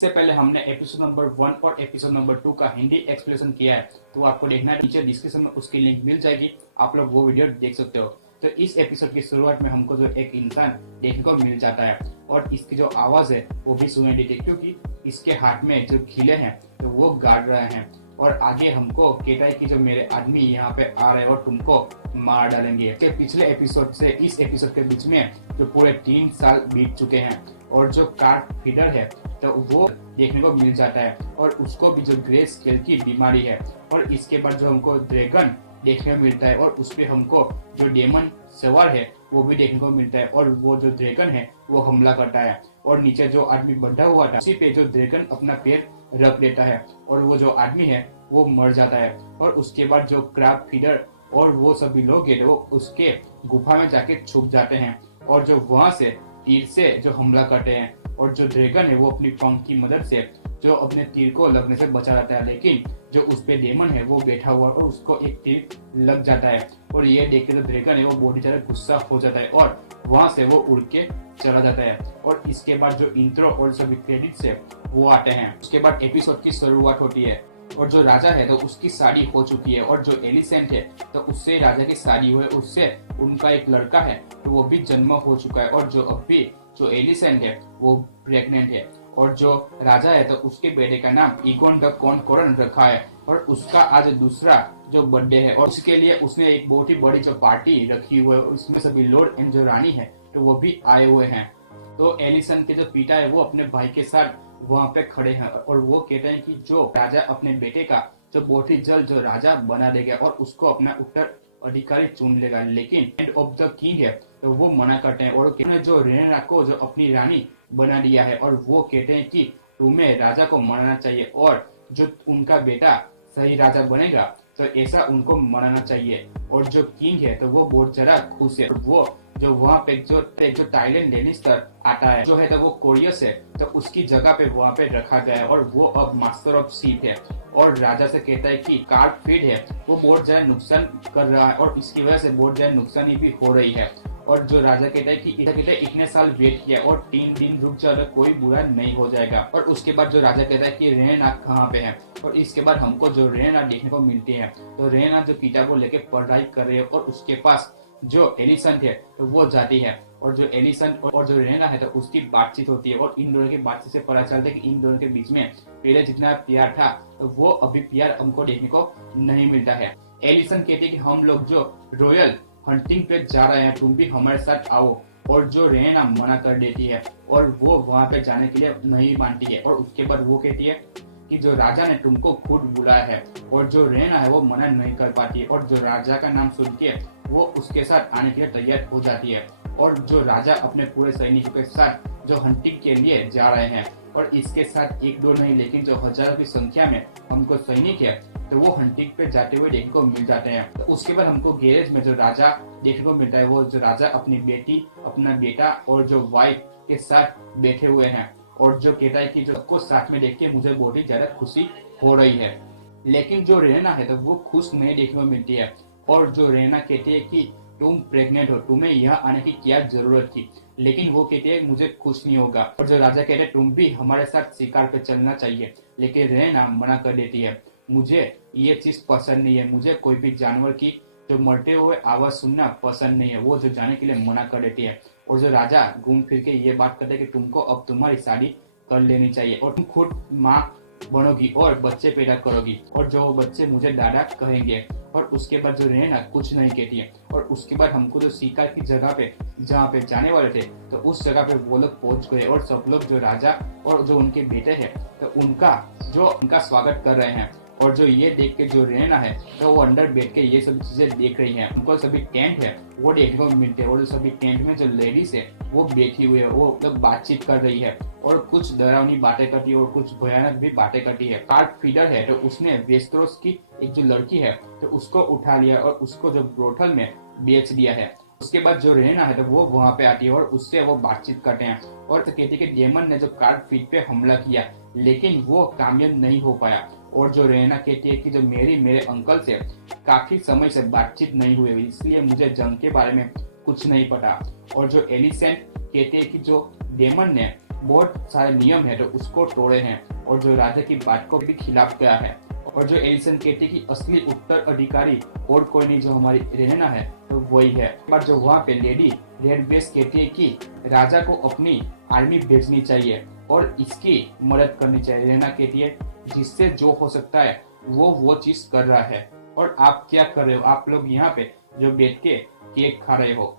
इससे पहले हमने एपिसोड नंबर 1 और एपिसोड नंबर 2 का हिंदी एक्सप्लेनेशन किया है, तो आपको देखना है नीचे डिस्क्रिप्शन में उसकी लिंक मिल जाएगी। आप लोग वो वीडियो देख सकते हो। तो इस एपिसोड की शुरुआत में हमको जो एक इंसान देखने को मिल जाता है और इसकी जो आवाज़ है वो भी सुनाई देती है, क्योंकि इसके हाथ में जो खिले हैं तो वो गाड़ रहे हैं। और आगे हमको कहता है कि जो मेरे आदमी यहाँ पे आ रहे हैं और तुमको मार डालेंगे। इसके पिछले एपिसोड से इस एपिसोड के बीच में जो पूरे 3 साल बीत चुके हैं और जो कार्ड फीडर है तो वो देखने को मिल जाता है और उसको भी जो ग्रे स्केल की बीमारी है। और इसके बाद जो हमको ड्रैगन देखने को मिलता है और उस पर हमको जो डेमन सवार है वो भी देखने को मिलता है और वो जो ड्रैगन है वो हमला करता है और नीचे जो आदमी बढ़ा हुआ था उसी पे जो ड्रैगन अपना पैर रख देता है और वो जो आदमी है वो मर जाता है। और उसके बाद जो क्रैब फीडर और वो सभी लोग हैं वो उसके गुफा में जाके छुप जाते हैं और जो वहां से तीर से जो हमला करते हैं और जो ड्रैगन है वो अपनी पंख की मदद से जो अपने तीर को लगने से बचा जाता है। लेकिन जो उस पे डेमन है वो बैठा हुआ और उसको एक तीर लग जाता है और ये देख के जो ड्रैगन है वो बहुत ही ज्यादा गुस्सा हो जाता है और वहां से वो उड़ के चला जाता है। और इसके बाद जो इंट्रो और सभी क्रेडिट्स है वो आते हैं। उसके बाद एपिसोड की शुरुआत होती है और जो राजा है तो उसकी शादी हो चुकी है और जो एलिसेंट है तो उससे राजा की शादी हुई है, उससे उनका एक लड़का है तो वो भी जन्म हो चुका है। और जो अभी जो एलिसेंट है वो प्रेग्नेंट है और जो राजा है तो उसके बेटे का नाम ईगोन द कॉनकोरन रखा है और उसका आज दूसरा जो बर्थडे है और उसके लिए उसने एक बहुत ही बड़ी जो पार्टी रखी हुई है और उसमें सभी लॉर्ड एंड जो रानी है तो वो भी आए हुए हैं। तो एलिसन के जो पिता है वो अपने भाई के साथ वहां पे खड़े हैं और वो कहते हैं कि जो राजा अपने बेटे का जो बहुत ही जल्द जो राजा बना देगा और उसको अपना उत्तराधिकारी चुन लेगा। लेकिन एंड ऑफ द किंग है तो वो मना करते हैं और उन्होंने जो रेना को जो अपनी रानी बना दिया है और वो कहते हैं कि तुम्हें राजा को मनाना चाहिए और जो उनका बेटा सही राजा बनेगा तो ऐसा उनको मनाना चाहिए। और जो किंग है तो वो बहुत ज्यादा खुश है। वो जो वहाँ पे जो टाइलन लेनिस्टर आता है जो है तो वो कोरियस है तो उसकी जगह पे वहाँ पे रखा गया है और वो अब मास्टर ऑफ शिप है। और राजा से कहता है कि कार्ड फीड है वो बहुत ज्यादा नुकसान कर रहा है और इसकी वजह से बहुत ज्यादा नुकसानी भी हो रही है। और जो राजा कहता है इतने साल वेट किया और 3 दिन रुक जाओ तो कोई बुरा नहीं हो जाएगा। और उसके बाद जो राजा कहता है कि रेना कहाँ पे है और इसके बाद हमको जो रेना देखने को मिलती है तो रेना जो किताबों लेके पढ़ाई कर रही है और उसके पास जो एलिसेंट है तो वो जाती है और जो एलिसेंट और जो रेना है तो उसकी बातचीत होती है और इन दोनों की बातचीत से पता चलता है कि इन दोनों के बीच में पहले जितना प्यार था तो वो अभी प्यार हमको देखने को नहीं मिलता है। एलिसेंट कहती है कि हम लोग जो रॉयल हंटिंग पे जा रहे हैं तुम भी हमारे साथ आओ और जो रेना मना कर देती है और वो वहां पे जाने के लिए नहीं मानती है। और उसके बाद वो कहती है कि जो राजा ने तुमको खुद बुलाया है और जो रेना है वो मना नहीं कर पाती और जो राजा का नाम सुन के वो उसके साथ आने के लिए तैयार हो जाती है। और जो राजा अपने पूरे सैनिकों के साथ जो हंटिंग के लिए जा रहे हैं और इसके साथ एक दो नहीं लेकिन जो हजारों की संख्या में हमको सैनिक है तो वो हंटिंग पे जाते हुए देखने को मिल जाते हैं। तो उसके बाद हमको गैरेज में जो राजा देखने को मिलता है वो जो राजा अपनी बेटी अपना बेटा और जो वाइफ के साथ बैठे हुए हैं और जो कहता है कि जो को साथ में देख के मुझे बहुत ही ज्यादा खुशी हो रही है। लेकिन जो रेना है तो वो खुश नहीं देखने को मिलती है और जो रेना कहती है कि तुम प्रेग्नेंट हो तुम्हें यहाँ आने की क्या जरूरत थी। लेकिन वो कहती है मुझे कुछ नहीं होगा। और जो राजा कहते हैं तुम भी हमारे साथ शिकार पे चलना चाहिए। लेकिन रेना मना कर देती है मुझे ये चीज पसंद नहीं है, मुझे कोई भी जानवर की जो मरते हुए आवाज सुनना पसंद नहीं है। वो जो जाने के लिए मना कर देती है और जो राजा घूम फिर के ये बात करते है कि तुमको अब तुम्हारी शादी कर लेनी चाहिए और तुम खुद माँ बनोगी और बच्चे पैदा करोगी और जो बच्चे मुझे दादा कहेंगे। और उसके बाद जो रेना कुछ नहीं कहती है और उसके बाद हमको जो शिकार की जगह पे जहाँ पे जाने वाले थे तो उस जगह पे वो लोग पहुंच गए और सब लोग जो राजा और जो उनके बेटे हैं तो उनका स्वागत कर रहे हैं। और जो ये देख के जो रेना है तो वो अंदर बैठ के ये सभी चीजें देख रही हैं। उनको सभी टेंट है वो देखने को मिलते हैं और जो सभी टेंट में जो लेडीज है वो बैठी हुई है वो लोग बातचीत कर रही है और कुछ डरावनी बातें करती है और कुछ भयानक भी बातें करती है। कार्ड फीडर है तो उसने वेस्टरोस की एक जो लड़की है तो उसको उठा लिया और उसको जो ब्रोथल में बेच दिया है। उसके बाद जो रेना है तो वो वहां पे आती है और उससे वो बातचीत करते हैं और कहती है कि डेमन ने जो कार्ड फीड पे हमला किया लेकिन वो कामयाब नहीं हो पाया। और जो रेना कहती है कि जो मेरे अंकल से काफी समय से बातचीत नहीं हुई इसलिए मुझे जंग के बारे में कुछ नहीं पता। और जो एलिसेंट कहते हैं कि जो डेमन ने बहुत सारे नियम है तो उसको तोड़े हैं और जो राजा की बात को भी खिलाफ गया है। और जो एलिसन कहती कि असली उत्तराधिकारी और कोई नहीं जो हमारी रेनेना है तो वही है। बट जो वहाँ पे लेडी रेडवेस कहती है कि राजा को अपनी आर्मी भेजनी चाहिए और इसकी मदद करनी चाहिए। रेनेना कहती है जिससे जो हो सकता है वो चीज कर रहा है और आप क्या कर रहे हो, आप लोग यहाँ पे जो बैठ के केक खा रहे हो।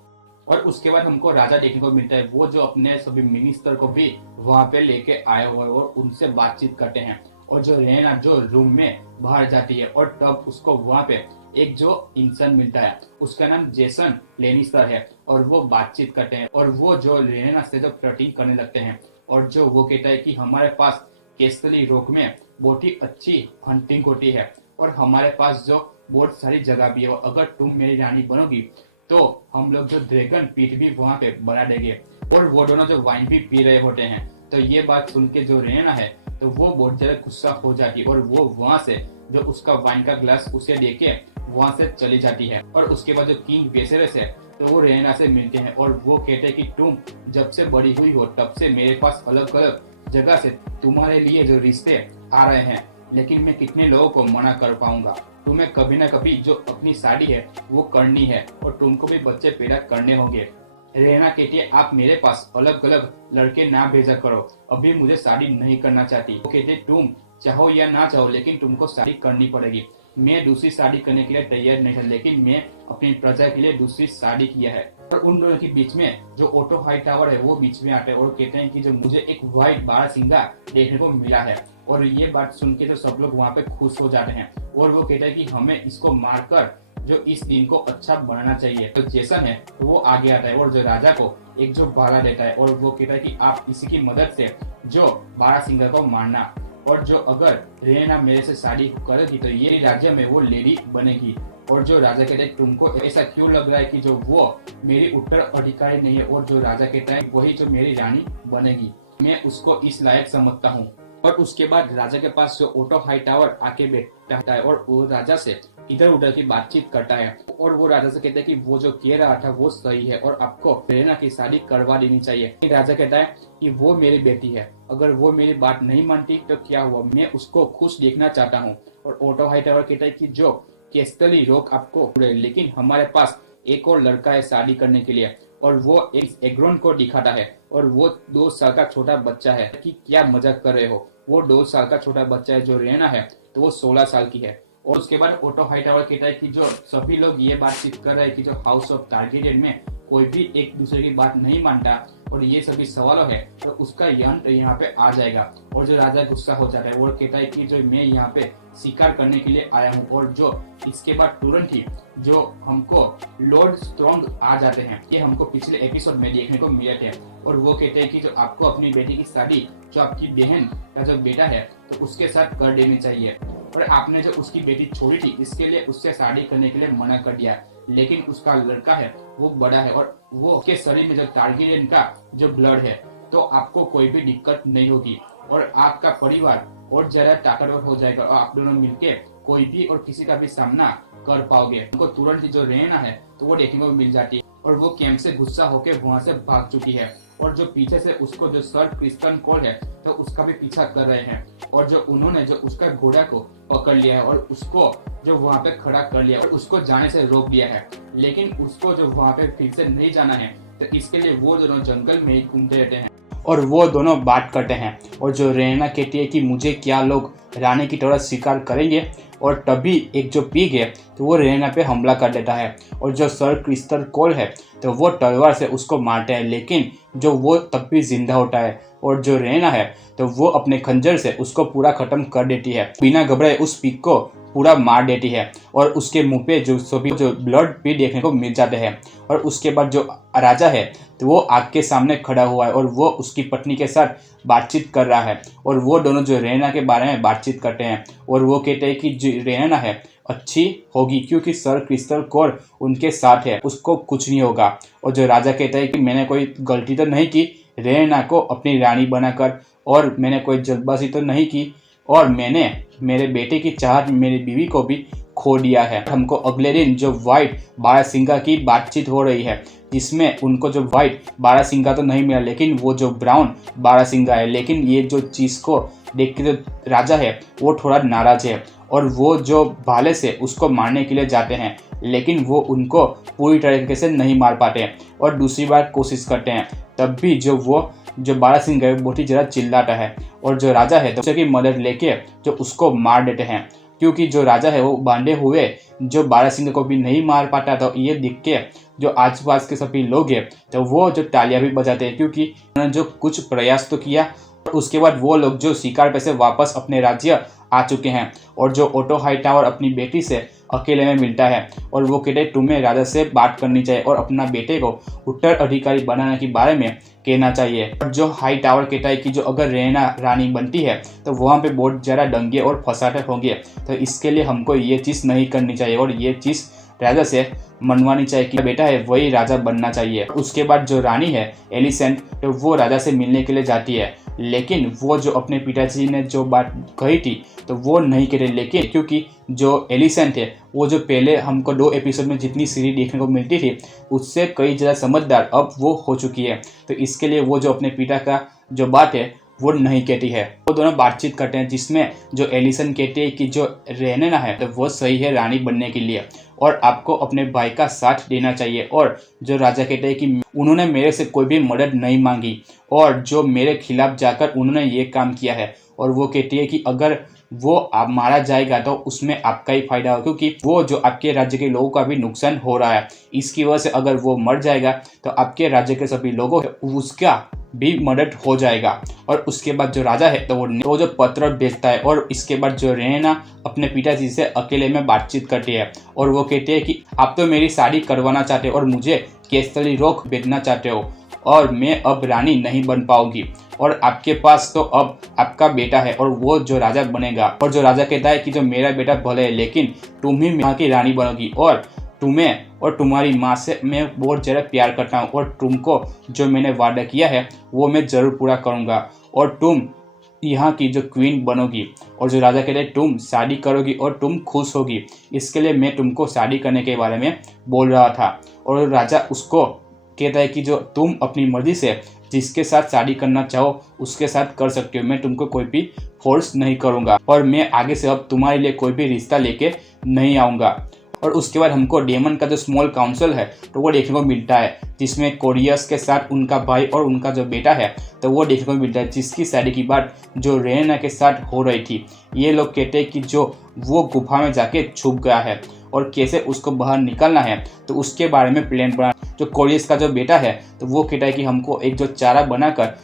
और उसके बाद हमको राजा देखने को मिलता है, वो जो अपने सभी मिनिस्टर को भी वहाँ पे लेके आए हुए और उनसे बातचीत करते हैं। और जो रेना जो रूम में बाहर जाती है और तब उसको वहाँ पे एक जो इंसान मिलता है, उसका नाम जेसन लेनिस्टर है और वो बातचीत करते हैं और वो जो रेना से जो फ्लर्टिंग करने लगते हैं। और जो वो कहता है कि हमारे पास केसली रॉक में बहुत ही अच्छी हंटिंग होती है और हमारे पास जो बहुत सारी जगह भी है और अगर तुम मेरी रानी बनोगी तो हम लोग जो ड्रैगन पीट भी वहाँ पे बना देंगे। और वो दोनों जो वाइन भी पी रहे होते हैं। तो ये बात सुन के जो रेना है तो वो बहुत ज्यादा गुस्सा हो जाती है और वो वहाँ से जो उसका वाइन का ग्लास उसे लेके वहाँ से चली जाती है। और उसके बाद जो किंग वेसेरस है तो वो रेना से मिलते हैं और वो कहते हैं कि तुम जब से बड़ी हुई हो तब से मेरे पास अलग अलग जगह से तुम्हारे लिए जो रिश्ते आ रहे हैं, लेकिन मैं कितने लोगों को मना कर पाऊंगा। तुम्हें कभी ना कभी जो अपनी शादी है वो करनी है और तुमको भी बच्चे पैदा करने होंगे। रेना कहती है आप मेरे पास अलग अलग लड़के ना भेजा करो, अभी मुझे शादी नहीं करना चाहती। वो कहते तुम चाहो या ना चाहो लेकिन तुमको शादी करनी पड़ेगी। मैं दूसरी शादी करने के लिए तैयार नहीं था, लेकिन मैं अपनी प्रजा के लिए दूसरी शादी किया है। और उन दोनों के बीच में जो ओटो हाईटावर है वो बीच में आते हैं और कहते हैं कि जो मुझे एक व्हाइट बारहसिंगा देखने को मिला है। और ये बात सुन के जो सब लोग वहाँ पे खुश हो जाते हैं और वो कहते हैं कि हमें इसको मारकर जो इस दिन को अच्छा बनाना चाहिए। तो जेसन है तो वो आगे आता है और जो राजा को एक जो बारह देता है और वो कहता है कि आप इसी की मदद से जो बारहसिंगा को मारना और जो अगर रेना मेरे से शादी करेगी तो ये राज्य में वो लेडी बनेगी। और जो राजा कहता है तुमको ऐसा क्यों लग रहा है कि जो वो मेरी उत्तराधिकारी नहीं है, और जो राजा कहता है वही जो मेरी रानी बनेगी, मैं उसको इस लायक समझता हूँ। और उसके बाद राजा के पास जो ओटो हाईटावर आके बैठता है और वो राजा से इधर उधर की बातचीत करता है और वो राजा से कहता है कि वो जो कह रहा था वो सही है और आपको रेना की शादी करवा देनी चाहिए। राजा कहता है कि वो मेरी बेटी है, अगर वो मेरी बात नहीं मानती तो क्या हुआ, मैं उसको खुश देखना चाहता हूँ। और ओटो हाईटावर कहता है कि जो केस्टली रोक आपको पूरे, लेकिन हमारे पास एक और लड़का है शादी करने के लिए। और वो एक एग्रोन को दिखाता है और वो 2 साल का छोटा बच्चा है। कि क्या मजाक कर रहे हो, वो 2 साल का छोटा बच्चा है, जो रेना है तो वो 16 साल की है। और उसके बाद ओटो हाईटावर कहता है कि जो सभी लोग ये बातचीत कर रहे हैं कि जो हाउस ऑफ टारगेरियन में कोई भी एक दूसरे की बात नहीं मानता और ये सभी सवालों है तो उसका अंत यहाँ पे आ जाएगा। और जो राजा गुस्सा हो जाता है और कहता है कि जो मैं यहाँ पे शिकार करने के लिए आया हूँ। और जो इसके बाद तुरंत ही जो हमको लॉर्ड स्ट्रॉन्ग आ जाते हैं, ये हमको पिछले एपिसोड में देखने को मिले थे। और वो कहते हैं कि जो आपको अपनी बेटी की शादी जो आपकी बहन का जो बेटा है तो उसके साथ कर देनी चाहिए, और आपने जो उसकी बेटी छोड़ी थी इसके लिए उससे शादी करने के लिए मना कर दिया, लेकिन उसका लड़का है वो बड़ा है और वो उसके शरीर में जो टारगेरियन का जो ब्लड है तो आपको कोई भी दिक्कत नहीं होगी और आपका परिवार और ज्यादा ताकतवर हो जाएगा और आप दोनों मिलके कोई भी और किसी का भी सामना कर पाओगे। उनको तुरंत जो रेना है तो वो देखने को मिल जाती है और वो कैंप से गुस्सा होकर वहां से भाग चुकी है। और जो पीछे से उसको जो सर क्रिस्टन कोल है तो उसका भी पीछा कर रहे हैं और जो उन्होंने जो उसका घोड़ा को पकड़ लिया है और उसको जो वहां पे खड़ा कर लिया और उसको जाने से रोक दिया है, लेकिन उसको जो वहां पे फिर से नहीं जाना है तो इसके लिए वो दोनों जंगल में ही घूमते रहते हैं और वो दोनों बात करते हैं। और जो रेना कहती है कि मुझे क्या लोग रानी की तरह शिकार करेंगे, और तभी एक जो पिग है तो वो रेना पे हमला कर देता है और जो सर क्रिस्टल कोल है तो वो तलवार से उसको मारते हैं, लेकिन जो वो तब भी जिंदा होता है। और जो रेना है तो वो अपने खंजर से उसको पूरा खत्म कर देती है, बिना घबराए उस पिग को पूरा मार देती है और उसके मुंह पे जो सभी जो ब्लड भी देखने को मिल जाते हैं। और उसके बाद जो राजा है तो वो आग के सामने खड़ा हुआ है और वो उसकी पत्नी के साथ बातचीत कर रहा है और वो दोनों जो रेना के बारे में बातचीत करते हैं और वो कहते हैं कि जो रेना है अच्छी होगी क्योंकि सर क्रिस्टल कोल उनके साथ है, उसको कुछ नहीं होगा। और जो राजा कहता है कि मैंने कोई गलती तो नहीं की रेना को अपनी रानी बनाकर, और मैंने कोई जल्दबाजी तो नहीं की, और मैंने मेरे बेटे की चाहत मेरी बीवी को भी खो दिया है। हमको अगले दिन जो व्हाइट बारहसिंगा की बातचीत हो रही है जिसमें उनको जो व्हाइट बारहसिंगा तो नहीं मिला, लेकिन वो जो ब्राउन बारहसिंगा है। लेकिन ये जो चीज़ को देख के जो राजा है वो थोड़ा नाराज है और वो जो भाले से उसको मारने के लिए जाते हैं, लेकिन वो उनको पूरी तरीके से नहीं मार पाते और दूसरी बार कोशिश करते हैं। तब भी जो बारहसिंगा है बहुत ही ज़्यादा चिल्लाता है और जो राजा है तो उसकी मदद लेके जो उसको मार देते हैं, क्योंकि जो राजा है वो बांधे हुए जो बारहसिंगा को भी नहीं मार पाता। तो ये देख के जो आसपास के सभी लोग हैं तो वो जो तालियां भी बजाते हैं, क्योंकि उन्होंने जो कुछ प्रयास तो किया। उसके बाद वो लोग जो शिकार पे से वापस अपने राज्य आ चुके हैं और जो ओटो हाईटावर अपनी बेटी से अकेले में मिलता है और वो कहते तुम्हें राजा से बात करनी चाहिए और अपना बेटे को उत्तराधिकारी बनाने के बारे में कहना चाहिए। और जो हाईटावर कहता है कि जो अगर रैना रानी बनती है तो वहाँ पे बहुत ज़्यादा दंगे और फसाटे होंगे, तो इसके लिए हमको ये चीज़ नहीं करनी चाहिए और ये चीज़ राजा से मनवानी चाहिए कि बेटा है वही राजा बनना चाहिए। उसके बाद जो रानी है एलिसेंट तो वो राजा से मिलने के लिए जाती है, लेकिन वो जो अपने पिताजी ने जो बात कही थी तो वो नहीं करे। लेकिन क्योंकि जो एलिसेंट है वो जो पहले हमको 2 एपिसोड में जितनी सीरीज देखने को मिलती थी उससे कई ज़्यादा समझदार अब वो हो चुकी है, तो इसके लिए वो जो अपने पिता का जो बात है वो नहीं कहती है। वो दोनों बातचीत करते हैं जिसमें जो एलिसन कहते हैं कि जो रहने ना है तो वो सही है रानी बनने के लिए और आपको अपने भाई का साथ देना चाहिए। और जो राजा कहते हैं कि उन्होंने मेरे से कोई भी मदद नहीं मांगी और जो मेरे खिलाफ जाकर उन्होंने ये काम किया है, और वो कहती है कि अगर वो आप मारा जाएगा तो उसमें आपका ही फायदा हो, क्योंकि वो जो आपके राज्य के लोगों का भी नुकसान हो रहा है। इसकी वजह से अगर वो मर जाएगा तो आपके राज्य के सभी लोगों उसका भी मदद हो जाएगा। और उसके बाद जो राजा है तो वो जो पत्र भेजता है और इसके बाद जो रैना अपने पिताजी से अकेले में बातचीत करती है और वो कहते हैं कि आप तो मेरी शादी करवाना चाहते हो और मुझे केसरी रोक भेजना चाहते हो और मैं अब रानी नहीं बन पाऊंगी और आपके पास तो अब आपका बेटा है और वो जो राजा बनेगा। और जो राजा कहता है कि जो मेरा बेटा भले है लेकिन तुम ही यहाँ की रानी बनोगी और तुम्हें और तुम्हारी माँ से मैं बहुत ज़्यादा प्यार करता हूँ और तुमको जो मैंने वादा किया है वो मैं ज़रूर पूरा करूँगा और तुम यहाँ की जो क्वीन बनोगी। और जो राजा कहते हैं तुम शादी करोगी और तुम खुश होगी, इसके लिए मैं तुमको शादी करने के बारे में बोल रहा था। और राजा उसको कहता है कि जो तुम अपनी मर्जी से जिसके साथ शादी करना चाहो उसके साथ कर सकते हो, मैं तुमको कोई भी फोर्स नहीं करूँगा और मैं आगे से अब तुम्हारे लिए कोई भी रिश्ता लेके नहीं आऊँगा। और उसके बाद हमको डेमन का जो स्मॉल काउंसिल है तो वो देखने को मिलता है, जिसमें कोरियस के साथ उनका भाई और उनका जो बेटा है तो वो देखने को मिलता है, जिसकी शादी की बात जो रेना के साथ हो रही थी। ये लोग कहते हैं कि जो वो गुफा में जाके छुप गया है और कैसे उसको बाहर निकलना है तो उसके बारे में प्लान बना। जो कोरियस का जो बेटा है तो वो कहता है कि हमको एक जो चारा बनाकर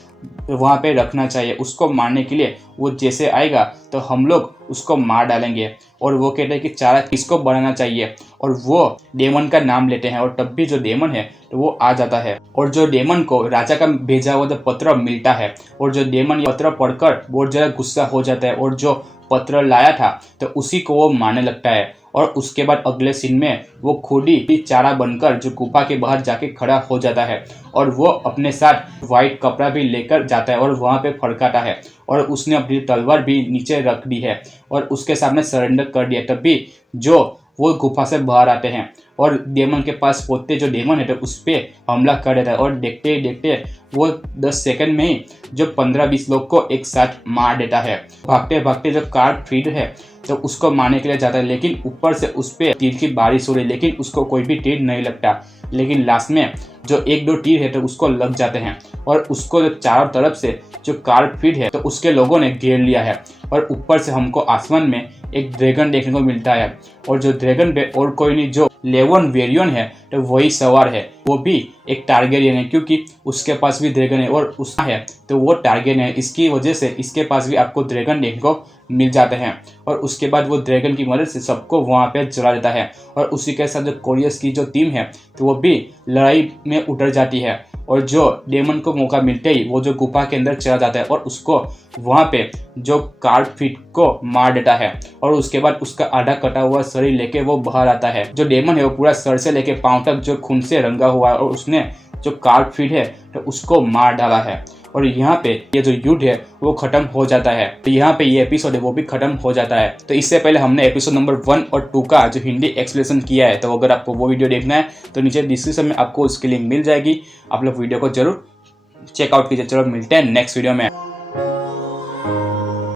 वहाँ पे रखना चाहिए, उसको मारने के लिए वो जैसे आएगा तो हम लोग उसको मार डालेंगे। और वो कहते हैं कि चारा किसको बनाना चाहिए और वो डेमन का नाम लेते हैं और तब भी जो डेमन है तो वो आ जाता है और जो डेमन को राजा का भेजा हुआ जो पत्र मिलता है और जो डेमन ये पत्र पढ़कर बहुत ज़्यादा गुस्सा हो जाता है और जो पत्र लाया था तो उसी को वो मारने लगता है। और उसके बाद अगले सीन में वो खुद ही चारा बनकर जो गुफा के बाहर जाके खड़ा हो जाता है और वो अपने साथ वाइट कपड़ा भी लेकर जाता है और वहाँ पे फड़काता है और उसने अपनी तलवार भी नीचे रख दी है और उसके सामने सरेंडर कर दिया। तब भी जो वो गुफा से बाहर आते हैं और डेमन के पास पहुंचते जो डेमन है तो उस पर हमला कर देता है और देखते ही देखते वो 10 सेकंड में ही जो 15-20 लोग को एक साथ मार देता है। भागते भागते जो कार फीड है तो उसको मारने के लिए जाता है, लेकिन ऊपर से उस पर तीर की बारिश हो रही, लेकिन उसको कोई भी तीर नहीं लगता। लेकिन लास्ट में जो 1-2 तीर है तो उसको लग जाते हैं और उसको जो चारों तरफ से जो कार फीड है तो उसके लोगों ने घेर लिया है। और ऊपर से हमको आसमान में एक ड्रैगन देखने को मिलता है और जो ड्रैगन पे और कोई नहीं जो लेवन वेरियन है तो वही सवार है, वो भी एक टारगेरियन है क्योंकि उसके पास भी ड्रैगन है और उसका है तो वो टारगेरियन है। इसकी वजह से इसके पास भी आपको ड्रैगन देखने को मिल जाते हैं और उसके बाद वो ड्रैगन की मदद से सबको वहाँ पे जला देता है और उसी के साथ जो कोरियस की जो टीम है तो वो भी लड़ाई में उतर जाती है और जो डेमन को मौका मिलते ही वो जो गुफा के अंदर चला जाता है और उसको वहाँ पे जो कार्डफिट को मार देता है और उसके बाद उसका आधा कटा हुआ शरीर लेके वो बाहर आता है। जो डेमन है वो पूरा सर से लेके पांव तक जो खून से रंगा हुआ है और उसने जो कार्डफिट है तो उसको मार डाला है। और यहाँ पे ये जो युद्ध है वो खत्म हो जाता है। तो यहाँ पे ये एपिसोड है वो भी खत्म हो जाता है। तो इससे पहले हमने एपिसोड नंबर 1 और 2 का जो हिंदी एक्सप्लेनेशन किया है, तो अगर आपको वो वीडियो देखना है तो नीचे डिस्क्रिप्शन में आपको उसकी लिंक मिल जाएगी। आप लोग वीडियो को जरूर चेकआउट कीजिए। चलो मिलते हैं नेक्स्ट वीडियो में।